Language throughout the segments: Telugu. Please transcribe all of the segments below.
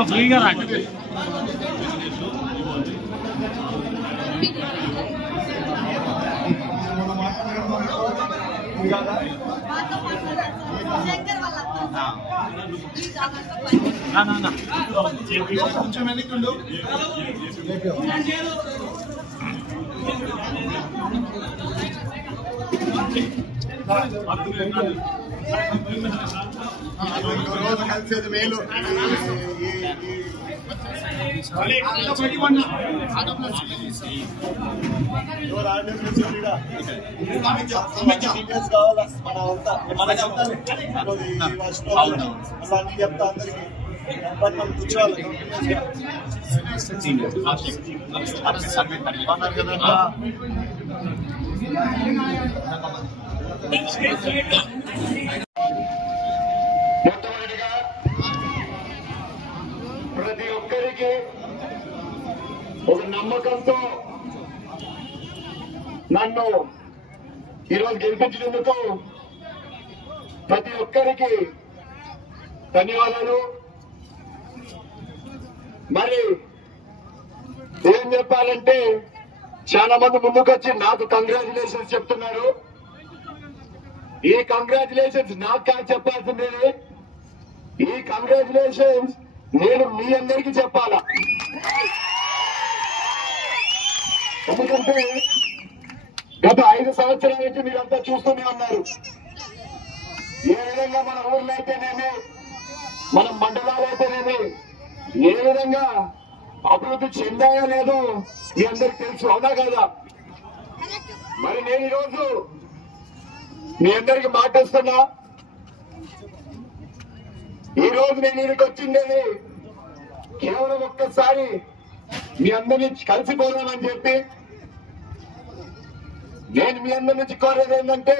కొంచెం ఫ్రీగా రండి. కొంచెం వెనక్కుండు. రోజు కలిసేది మేలు. కావాలా అన్ని చెప్తా అందరికి మనం కూర్చోవాలి కదా. మొట్టమొదటిగా ప్రతి ఒక్కరికి ఒక నమ్మకంతో నన్ను ఈరోజు గెలిపించినందుకు ప్రతి ఒక్కరికి ధన్యవాదాలు. మరి ఏం చెప్పాలంటే చాలా మంది ముందుకొచ్చి నాకు కంగ్రాచులేషన్స్ చెప్తున్నారు. ఈ కంగ్రాచులేషన్స్ నాకు కాదు చెప్పాల్సిందే. ఈ కంగ్రాచులేషన్స్ నేను మీ అందరికీ చెప్పాలా. ఎందుకంటే గత 5 సంవత్సరాల నుంచి మీరంతా చూస్తూనే ఉన్నారు. ఏ విధంగా మన ఊర్లో అయితేనేమి, మన మండలాలు అయితేనేమి ఏ విధంగా అభివృద్ధి చెందాయో లేదో మీ అందరికి తెలుసు, అవునా కదా? మరి నేను ఈరోజు మీ అందరికి మాటిస్తున్నా. ఈరోజు నేను ఇక్కడికి వచ్చిండేది కేవలం ఒక్కసారి మీ అందరినీ కలిసిపోదామని చెప్పి. నేను మీ అందరి నుంచి కోరేది ఏంటంటే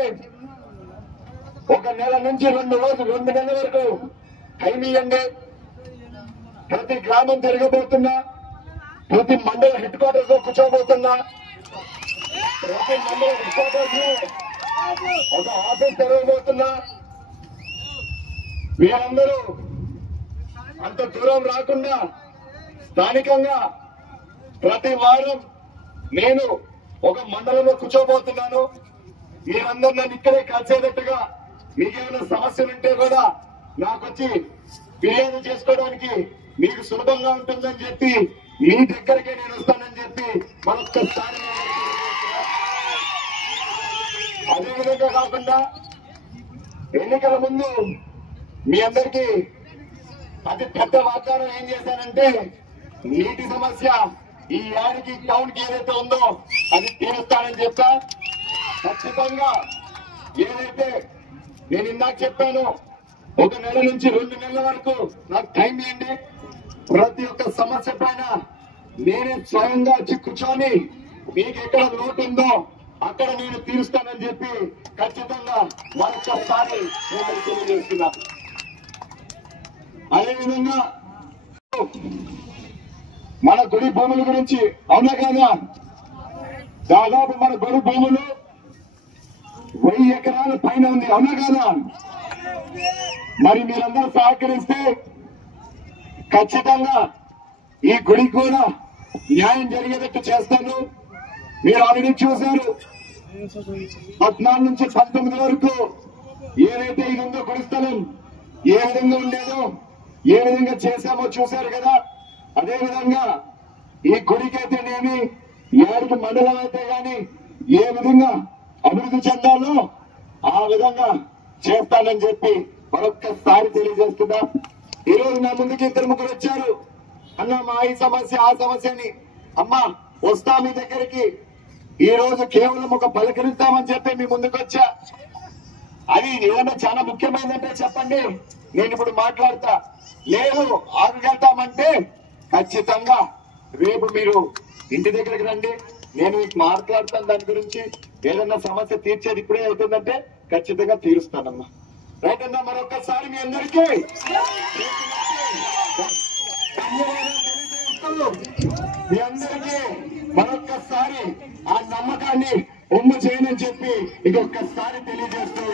1 నెల నుంచి 2 నెలల వరకు టైం ఇవ్వండి. ప్రతి గ్రామం తిరగబోతున్నా, ప్రతి మండల హెడ్ క్వార్టర్స్ లో కూర్చోబోతున్నా, ప్రతి మండల హెడ్ క్వార్టర్స్ లో ఒక ఆఫీస్ తెరవబోతున్నా. వీరందరూ అంత దూరం రాకుండా స్థానికంగా ప్రతి వారం నేను ఒక మండలంలో కూర్చోబోతున్నాను. మీరందరూ నన్ను ఇక్కడే కలిసేటట్టుగా మీకేమైనా సమస్యలుంటే కూడా నాకు వచ్చి ఫిర్యాదు చేసుకోవడానికి మీకు సులభంగా ఉంటుందని చెప్పి మీ దగ్గరికే నేను వస్తానని చెప్పి మరొక్కసారి అదేవిధంగా కాకుండా ఎన్నికల ముందు మీ అందరికీ అతి పెద్ద వాగ్దానం ఏం చేశానంటే నీటి సమస్య ఈ యాడికి టౌన్ కి ఏదైతే ఉందో అది తీరుస్తానని చెప్పా. ఖచ్చితంగా ఏదైతే నేను ఇందాక చెప్పాను 1 నెల నుంచి 2 నెలల వరకు నాకు టైం ఇవ్వండి. ప్రతి ఒక్క సమస్య పైన నేనే స్వయంగా వచ్చి కూర్చొని మీకు ఎక్కడ లోటు ఉందో అక్కడ నేను తీరుస్తానని చెప్పి ఖచ్చితంగా మరొకసారి నేను తెలియజేస్తున్నా. అదేవిధంగా మన గుడి భూముల గురించి, అవునా కదా? దాదాపు మన గుడి భూములు 1000 ఎకరాల పైన ఉంది, అవునా కదా? మరి మీరందరూ సహకరిస్తే ఖచ్చితంగా ఈ గుడికి కూడా న్యాయం జరిగేటట్టు చేస్తాను. మీరు ఆల్రెడీ చూశారు 14 నుంచి 19 వరకు ఏదైతే ఇది ఉందో గుడి స్థలం ఏ విధంగా ఉండేదో, ఏ విధంగా చేశామో చూశారు కదా. అదే విధంగా ఈ గుడికైతేనేమి, ఏడుకి మండలం అయితే గాని ఏ విధంగా అభివృద్ధి చెందాలో ఆ విధంగా చేస్తానని చెప్పి మరొక్కసారి తెలియజేస్తున్నా. ఈ రోజు నా ముందుకి 2-3 వచ్చారు. అన్న మా ఈ సమస్య ఆ సమస్యని, అమ్మా వస్తా మీ దగ్గరికి, ఈ రోజు కేవలం ఒక పలకరిస్తామని చెప్పి మీ ముందుకు వచ్చా. అది ఏదన్నా చాలా ముఖ్యమైనదంటే చెప్పండి, నేను ఇప్పుడు మాట్లాడతా. లేదు ఆగగలుగుతామంటే ఖచ్చితంగా రేపు మీరు ఇంటి దగ్గరికి రండి, నేను మీకు మాట్లాడతాను. దాని గురించి ఏదన్నా సమస్య తీర్చేది ఇప్పుడే అవుతుందంటే ఖచ్చితంగా తీరుస్తానమ్మా. రైట్ అన్నా, మరొకసారి మీ అందరికీ మీ అందరికీ మరొక్కసారి ఆ నమ్మకాన్ని ఒమ్ము చేయనని చెప్పి ఇంకొకసారి తెలియజేస్తూ